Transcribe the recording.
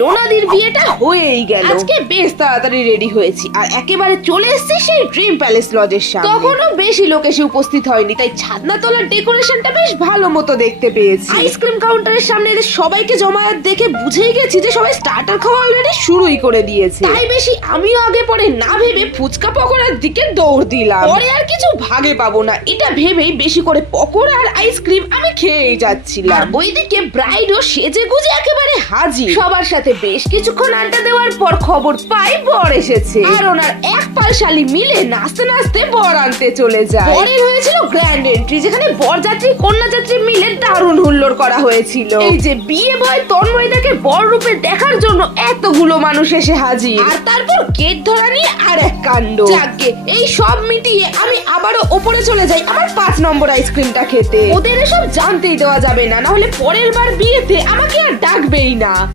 লোনাদির বিয়েটা হয়েই গেল। আজকে বেশ তাড়াতাড়ি রেডি হয়েছি আর একেবারে চলে এসেছি সেই ড্রিম প্যালেস লজের সামনে। তখনও বেশি লোক এসে উপস্থিত হয়নি তাই ছাদনা তলার ডেকোরেশনটা বেশ ভালো মতো দেখতে পেয়েছি। আইসক্রিম কাউন্টারের সামনে এদের সবাইকে জমায়েত দেখে বুঝেই গেছি যে সবাই স্টার্টার খাওয়া অলরেডি শুরুই করে দিয়েছে। তাই বেশি আমিও আগে পরে না ভেবে ফুচকা পকোড়ার দিকে দৌড় দিলাম। পরে আর কিছু ভাগে পাবো না এটা ভেবেই বেশি করে পকোড়া আর আইসক্রিম আমি খেয়েই যাচ্ছিলাম। ওইদিকে ব্রাইডও সেজে গুজে একেবারে হাজির। সবার সাথে বেশ কিছুক্ষণ আড্ডা দেওয়ার পর খবর পাই বর এসেছে। আর ওনার এক পাল শালি মিলে নাচতে নাচতে বর আনতে চলে যায়। বরের হয়েছিল গ্র্যান্ড এন্ট্রি যেখানে বরযাত্রী কন্যাযাত্রী মিলে দারুণ হুল্লোড় করা হয়েছিল। এই যে বিয়ে বয় তন্ময়দাকে বর রূপে দেখার জন্য এতগুলো মানুষ এসে হাজির। আর তারপর গেট ধরা নিয়ে আর এক কাণ্ড। যাকে এই সব মিটিয়ে আমি আবারও ওপরে চলে যাই আমার পাঁচ নম্বর আইসক্রিমটা খেতে। ওদের এসব জানতেই দেওয়া যাবে না না হলে পরের বার বিয়েতে আমাকে আর ডাকবেই না।